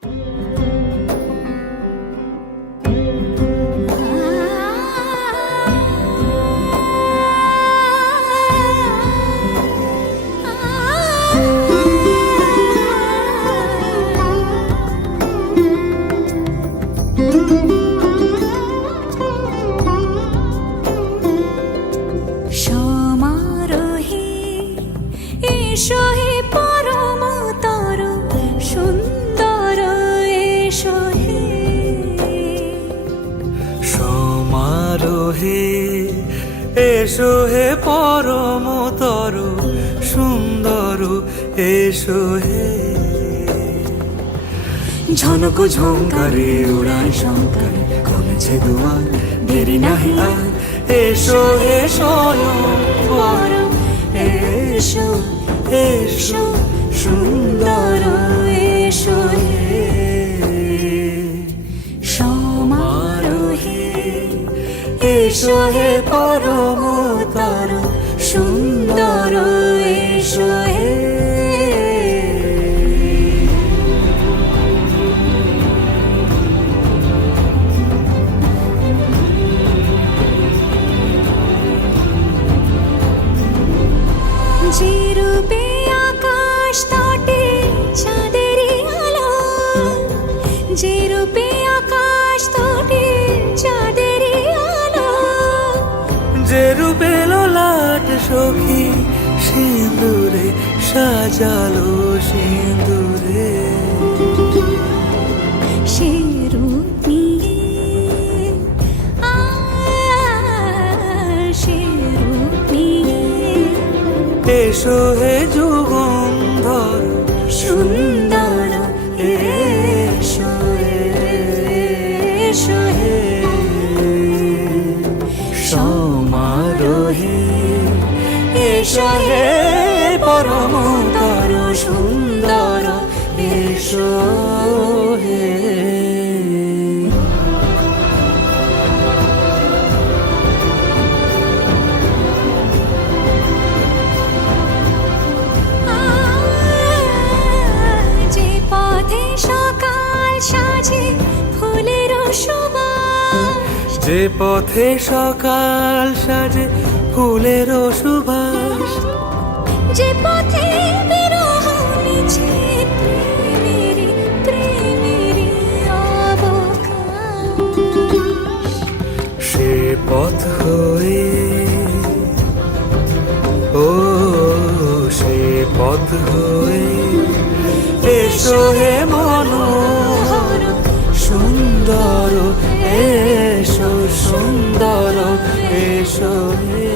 সমারোহে এসো হে পরমতর সুন্দর এসো হে। সমারোহে এসো হে পরমতর সুন্দর এসো হে। ঝনক ঝঙ্কারে উড়ায় শঙ্কারে কমেছে দুয়ার দেরি নাহি আর। এসো হে স্বয়ং বর এসো এসো সুন্দর এসো হে। সমারোহে এসো হে পরমতর সুন্দর এসো হে। যে রূপে আকাশ তটে চাঁদেরই আলো, যে রূপে আকাশ তটে চাঁদেরই আলো, যে রূপে ললাট সখী সিঁদুরে সাজালো সিঁদুরে। সে রূপ নিয়ে সে রূপ নিয়ে এসো হে যুগন্ধর সুন্দর এসো এসো হে। সমারোহে এসো হে পরমতর সুন্দর এসো হে। যে পথে সকাল সাজে ফুলের সুবাস, যে পথে সকাল সাজে ফুলের সুবাস, যে পথে বিরহ মিছে প্রেমেরই প্রেমেরই অবকাশ, সে পথ হয়ে ও সে পথ হয়ে এসো হে মনোহর সুন্দর এসো সুন্দর এসো হে।